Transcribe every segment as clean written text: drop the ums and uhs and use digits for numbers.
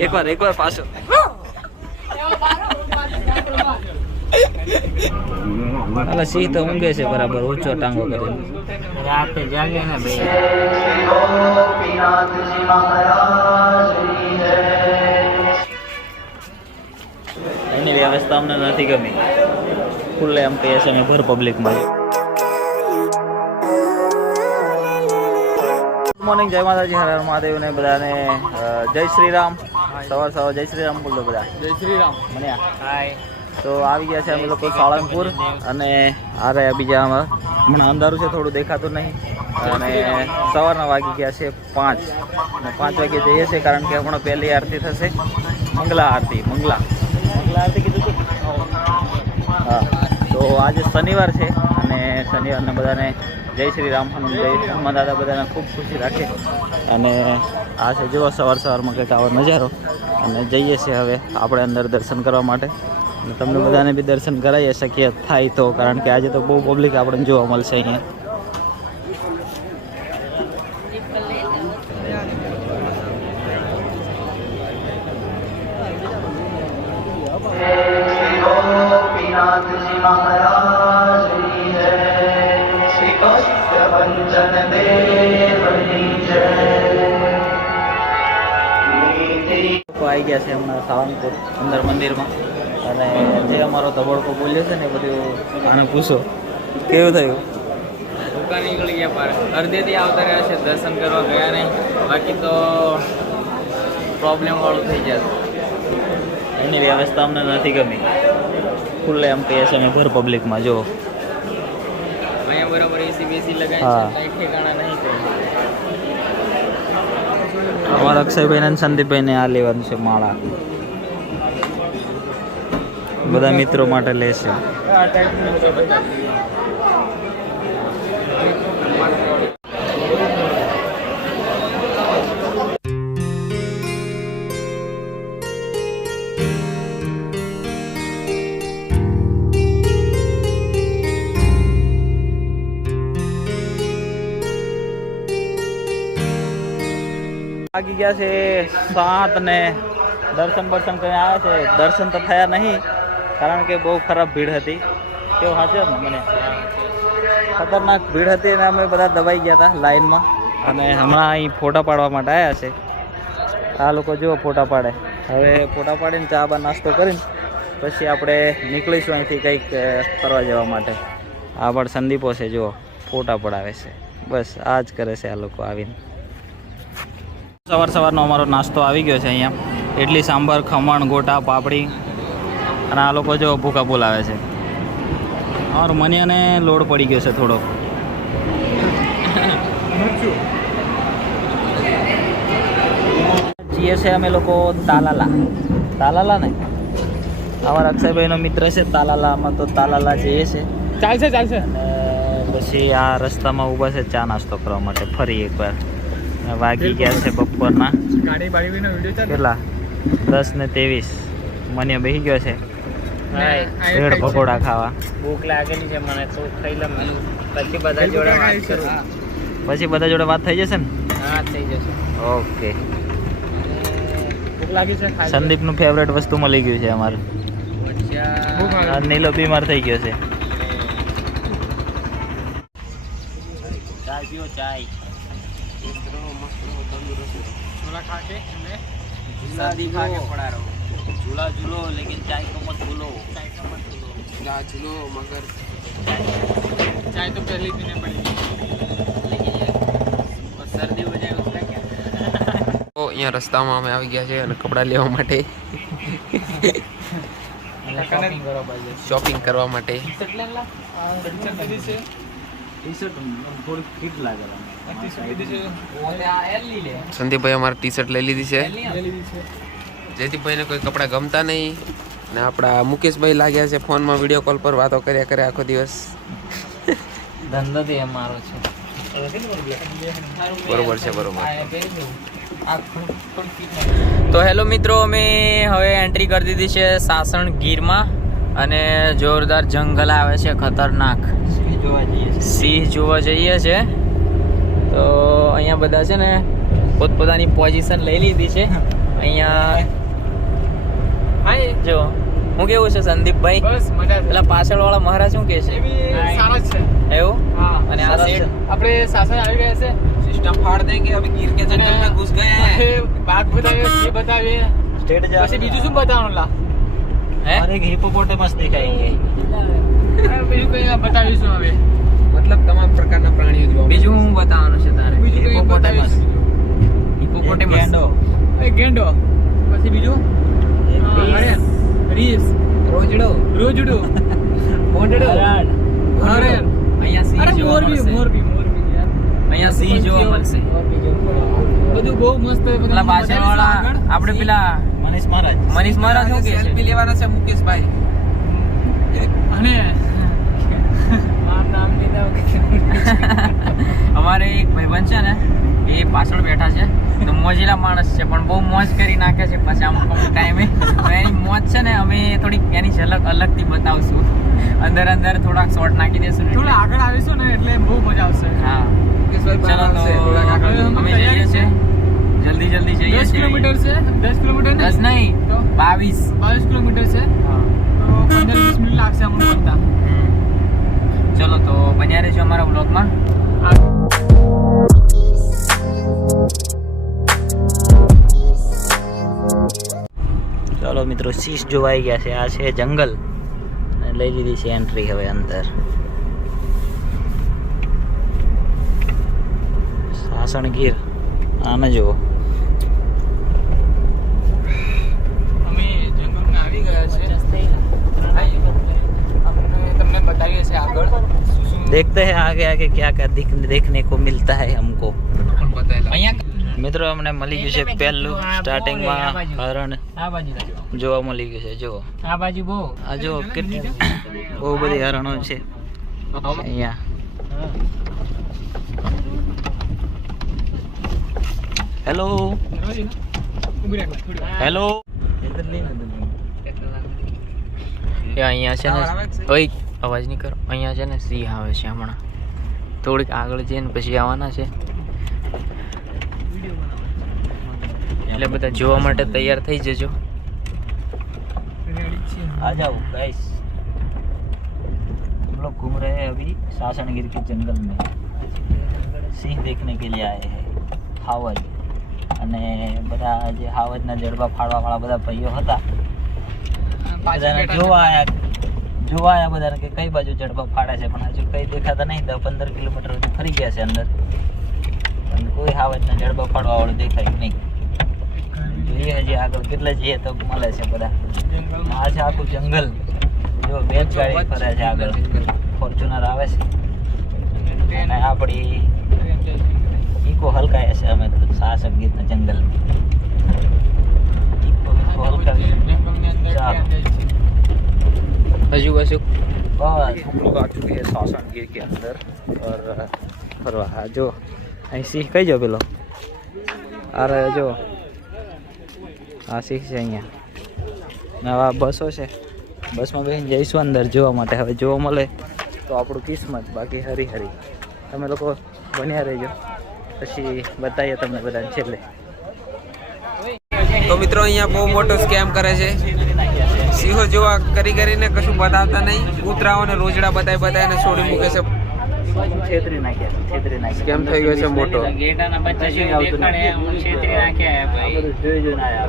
એકવાર પાછો અલા સિંહ તો ઊંઘે છે બરાબર ઊંચો ટાંગો કરીને રાતે જાગે ને ભાઈ એની વ્યવસ્થા અમને નથી ગમી ખુલ્લે એમ કહીએ છીએ અમે ભર પબ્લિકમાં ગુડ મોર્નિંગ જય માતાજી હર હર મહાદેવ ને બધાને જય શ્રી રામ સવાર જય શ્રી રામ બોલો બધા જય શ્રી રામ મને હાય તો આવી ગયા છે અમે લોકો સાળંગપુર અને આ રહ્યા બીજા હમણાં અંધારું છે થોડું દેખાતું નહીં અને સવારના વાગી ગયા છે 5 અને 5 વાગે જઈએ છીએ કારણ કે હમણાં પહેલી આરતી થશે મંગલા આરતી કીધું હતું હા તો આજે શનિવાર છે અને શનિવારને બધાને જય શ્રી રામ જય હનુમાન દાદા બધાને ખૂબ ખુશી રાખે અને આ છે જુઓ સવારમાં કંઈક આવો નજારો અને જઈએ છીએ હવે આપણે અંદર દર્શન કરવા માટે અને તમને બધાને બી દર્શન કરાવી શકીએ થાય તો કારણ કે આજે તો બહુ પબ્લિક આપણને જોવા મળશે અહીંયા આવી ગયા છે હમણાં સાળંગપુર અંદર મંદિરમાં અને જે અમારો ધબડકો બોલ્યો છે ને એ બધું આને પૂછો કેવું થયું દુકાન નીકળી ગયા પાર અડધેથી આવતા રહ્યા છે દર્શન કરવા ગયા નહીં બાકી તો પ્રોબ્લેમ વાળું થઈ જતું એની વ્યવસ્થા અમને નથી ગમી ખુલ્લે એમ કહીએ છીએ અમે ભર પબ્લિકમાં જો અહીંયા બરોબર એસી બેસી લગાવી હા. છે કંઈ ઠેકાણા નહીં થઈ અમારા અક્ષયભાઈ અને સંદીપભાઈને આ લેવાનું છે માળા બધા મિત્રો માટે લેશે આ ટાઈપનું છે બધા લાગી ગયા છે 7 ને દર્શન કરીને આવ્યા છે દર્શન તો થયા નહીં કારણ કે બહુ ખરાબ ભીડ હતી કેવું સાચું ને મને ખતરનાક ભીડ હતી અને અમે બધા દબાઈ ગયા હતા લાઈનમાં અને હમણાં અહીં ફોટા પાડવા માટે આવ્યા છે આ લોકો જુઓ ફોટા પાડે હવે ફોટા પાડીને ચા બા નાસ્તો કરીને પછી આપણે નીકળીશું અહીંથી કંઈક ફરવા જવા માટે આ પણ સંદીપો છે જુઓ ફોટા પડાવે છે બસ આ જ કરે છે આ લોકો આવીને સવારનો અમારો નાસ્તો આવી ગયો છે અહીંયા ઇડલી સાંભાર ખમણ ગોટા પાપડી અને આ લોકો જો ભૂકા બોલાવે છે और મનિયાને લોડ પડી ગયો છે થોડો જઈએ છે અમે લોકો તાલાલા ને અમારા અક્ષયભાઈનો મિત્ર છે તાલાલામાં તો તાલાલા જઈએ છે ચાલશે અને પછી આ રસ્તામાં ઊભા છે ચા નાસ્તો કરવા માટે ફરી એકવાર વાગી ગયા છે બપોરના ગાડી બાડીનો વિડિયો ચાલે કેટલા 10:23 મને બેસી ગયો છે રેડ પકોડા ખાવા ભૂખ લાગેલી છે મને તો ખાઈ લઉં પછી બધા જોડે વાત કરું પછી બધા જોડે વાત થઈ જશે ને હા થઈ જશે ઓકે ભૂખ લાગી છે સંદીપનું ફેવરેટ વસ્તુ મળી ગયું છે અમારે ભૂખ નીલો બીમાર થઈ ગયો છે ચાય પીઓ ચાય झूला खा के हमें शादी खा के पड़ा रहो झूला झूलो लेकिन चाय को मत भूलो चाय का मत लो जा झूलो मगर चाय तो पहले पीने पड़ेगी लेकिन ये और सर्दी हो जाए उसका क्या તો અહીંયા રસ્તામાં અમે આવી ગયા છે અને કપડાં લેવા માટે શોપિંગ કરવા બાજુ શોપિંગ કરવા માટે ટી-શર્ટ લેલા टी-शर्ट ली से ટી-શર્ટ થોડી ફિટ લાગેલા टी-शर्ट ली से ઓલે આ એલ લી લે સંદીપભાઈ અમારે ટી શર્ટ લઈ લીધી છે ले ली से જયદીપભાઈને કોઈ કપડાં ગમતા નહીં ને આપણા મુકેશભાઈ લાગ્યા છે ફોનમાં વિડીયો કોલ પર વાતો કર્યા કરે આખો દિવસ ધંધો તે અમારો છે બરોબર છે બરોબર તો હેલો મિત્રો અમે હવે એન્ટ્રી કરી દીધી છે સાસણ ગીરમાં અને જોરદાર જંગલ આવે છે ખતરનાક સિંહ જોવા જઈએ છે તો અહીંયા બધા છે ને પોતપોતાની પોઝિશન લઈ લીધી છે અહીંયા હું કેવું છે સંદીપભાઈ? બસ મજા છે. પેલા પાછળ વાળા મહારાજ શું કે છે? એ બી સારો જ છે. એવું? હા. અને આ સેટ આપણે સાસણ આવી ગયા છે. સિસ્ટમ फाड़ देंगे अभी गिर के जंगल में घुस गए हैं હવે બાગ બતાવીએ, સિંહ બતાવીએ. સ્ટેટ જા પછી બીજું શું બતાવવાનું લા? હે? और एक हिपोपोटेमस दिखाएंगे બીજું કઈ બતાવીશું હવે. मतलब तमाम प्रकारना प्राणीઓ જોવા મળે. બીજું હું બતાવવાનું છે તારે? બીજું કઈ हिपोपोटेमस બતાવીશું. હિપોપોટેમસ. गेंडो એ ગેંડો. પછી બીજું હરણ, રીસ, રોજડો રોજડું, મોંડડો હરણ. અહીંયા સિંહ અરે જોવા મોરબી, મળશે. મોરબી, મોરબી યાર. અહીંયા સિંહ જોવા મળશે. બધું બહુ મસ્ત છે. પેલા પાછળ વાળા આપણે પેલા मनीष महाराज મનીષ મહારાજ શું કે સેલ્ફી છે? લેવાના છે મુકેશભાઈ. અને મારું નામ નહીં દઉં. અમારે એક ભાઈબંધ છે ને એ પાછળ બેઠા છે તો મોજીલા માણસ છે પણ બહુ મોજ કરી નાખે છે પછી અમુક ટાઈમે તો એની મોજ છે ને અમે થોડીક એની ઝલક અલગથી બતાવશું અંદર અંદર થોડાક શોર્ટ નાખી દેશું ને થોડા આગળ આવીશું ને એટલે બહુ મજા આવશે. હા મુકેશભાઈ ચલો બહાર આવશે. થોડાક તો આગળ અમે જઈએ છીએ જલ્દી જલ્દી જઈએ 10 છીએ કિલોમીટર છે. 10 કિલોમીટર 10 નહીં તો 22 22 કિલોમીટર છે. તો 15-20 મિનિટ લાગશે અમને પહોંચતા. ચલો તો બન્યા રહેજો અમારા બ્લોગમાં. ચાલો મિત્રો શીશ જોવાઈ ગયા છે. આ છે જંગલ અને લઈ લીધી છે એન્ટ્રી હવે અંદર. સાસણ ગીર આને જુઓ. અમે જંગલમાં આવી ગયા છે. આપણે તમને બતાવીએ છીએ આગળ શું શું. देखते हैं आगे आगे क्या क्या देखने को मिलता है हमको. પણ બતાયેલા. અહીંયા મિત્રો અમને મળી ગયું છે પહેલું સ્ટાર્ટિંગમાં હરણ આ બાજુ જોવા મળી ગયું છે. જુઓ આ બાજુ બહુ આ જો કેટલી બહુ બધી હરણો છે અહીંયા. હેલો હેલો એ અહીંયા છે ને ઓય અવાજ નહીં કરો. અહીંયા છે ને સિંહ આવે છે હમણાં થોડીક આગળ જઈને પછી આવવાના છે એટલે બધા જોવા માટે તૈયાર થઈ જજો. आ जाओ गाइस. हम लोग घूम रहे हैं अभी सासन गिर के जंगल में. સિંહ देखने के लिए आए हैं. હાવજ અને બધા જે હાવજના જડબા ફાડવા વાળા બધા ભાઈઓ હતા બધાને જોવા આયા બધાને કે કઈ બાજુ જડબા ફાડે છે પણ હજુ કઈ દેખાતા નહીં. 10-15 કિલોમીટર સુધી ફરી ગયા છે અંદર પણ કોઈ હાવજના જડબા ફાડવા વાળું દેખાય નહીં. જોઈએ હજી આગળ કેટલા જઈએ તો મળે છે બધા. આ છે આખું જંગલ. જો બે જ ગાડી ફરે છે આગળ. ફોર્ચ્યુનર આવે છે અને આપણી ઈકો હલકાય છે. અમે તો સાસણ ગીરના જંગલ ઈકો હલકાવી. ચાલો હજુ કશું बस हम लोग आ चुके हैं सासन गिर के अंदर और फरवा जो અહીં સિંહ કઈ જો પેલો આ રહ્યો જો આ સિંહ છે અહીંયા. નવા બસો છે બસમાં બેસીને જઈશું અંદર જોવા માટે. હવે જોવા મળે તો આપણું કિસ્મત બાકી હરી હરી. તમે લોકો બન્યા રહેજો પછી બતાવીએ તમને બધાને છેલ્લે. તો મિત્રો અહીંયા બહુ મોટો સ્કેમ કરે છે. સિંહો જોવા કરી કરીને કશું બતાવતા નહીં. કૂતરાઓને રોજડા બતાવીને છોડી મૂકે છે. છેતરી નાખ્યા સ્કેમ થઈ ગયો છે મોટો. ગેટાના બચ્ચા જેવું દેખાડે હું છેતરી નાખ્યા આ ભાઈ. બધું જોઈ જોઈને આયા.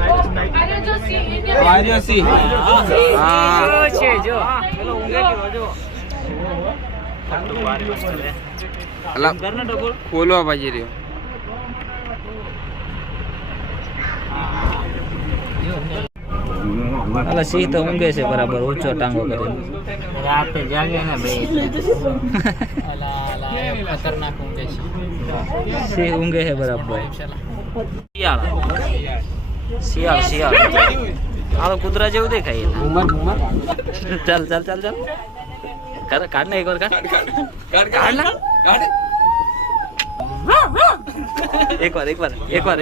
આવ્યો સિંહ. હા છે જો પેલો ઊંઘે ગયો જો. અલા ખોલવા બાજી રહ્યો. અલા સિંહ તો ઊંઘે છે બરાબર ઊંચો ટાંગો કરીને. રાતે જાગે ને ભાઈ. અલા ખતરનાક ઊંઘે છે. સિંહ ઊંઘે છે બરાબર. શિયાળ શિયાળ આ તો કૂતરા જેવું દેખાય. ચાલ ચાલ ચાલ ચાલ કાઢ ને એક વાર કાઢ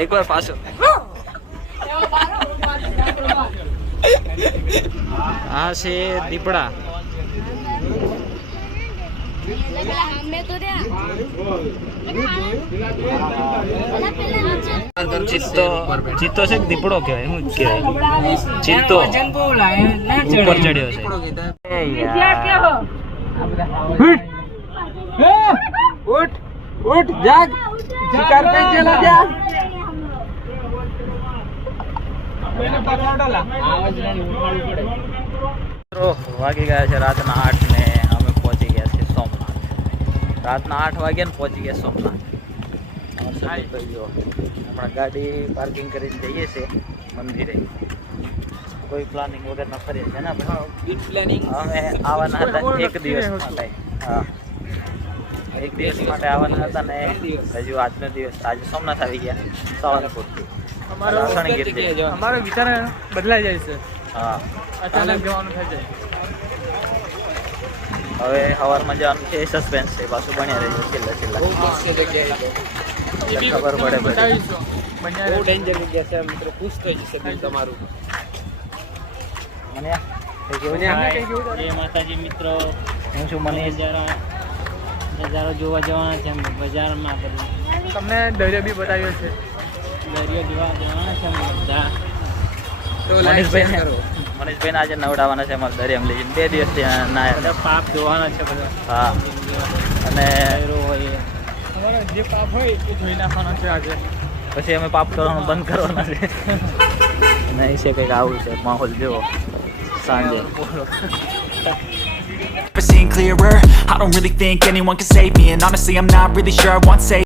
એક વાર પાછો. આ છે દીપડા. ચિત્તો છે કે દીપડો કહેવાય શું કહેવાય ચિત્તો વજન બહુ લાગે ના ચડે. ઉપર ચડ્યો છે એ યાર. ઉઠ ઉઠ જાગ શિકાર पे चला जा મિત્રો વાગી ગયા છે રાતના 8 ને અમે પહોંચી ગયા છે સોમનાથ. રાતના 8 વાગ્યા ને પહોંચી ગયા સોમનાથ. હમણાં ગાડી પાર્કિંગ કરીને જઈએ છે મંદિરે. કોઈ પ્લાનિંગ વગર ના ફરીએ છે ને આપણે. ગુડ પ્લાનિંગ અમે આવવાના હતા એક દિવસ માટે. હા એક દિવસ માટે આવવાના હતા ને હજુ આજનો દિવસ આજે સોમનાથ આવી ગયા સાવરકુંડથી. રાસણગીર જઈએ. અમારો વિચાર બદલાઈ જાય છે, હા અચાનક જવાનું થઈ જાય. હવે સવારમાં જવાનું છે સસ્પેન્સ છે પાછું બન્યા રહેજો છેલ્લા બહુ છેલ્લા મસ્ત જગ્યા છે ખબર પડે બધી. બતાવીશું. બન્યા બહુ ડેન્જર જગ્યા છે મિત્રો ખુશ થઈ જશે દિલ તમારું મને જય માતાજી મિત્રો, હું છું મનીષ. નજારો જોવા જવાના છે અમે બજારમાં. બધું તમને દરિયો બી બતાવ્યો છે. દરિયો જોવા જવાના છે અમે બધા. તો લાઈક શેર કરો મનીષભાઈ આજે નવડાવવાના છે અમારે દરિયામાં લઈ જઈને 2 દિવસ ત્યાં નાયા. પાપ જોવાના છે બધા. હા અને હોય તમારો જે પાપ હોય એ ધોઈ નાખવાનો છે આજે. પછી અમે પાપ કરવાનું બંધ કરવાના છે. નહીં છે કંઈક આવું છે માહોલ જેવો સાંજે. Never seen clearer. I don't really think anyone can save me, and honestly I'm not really sure I want say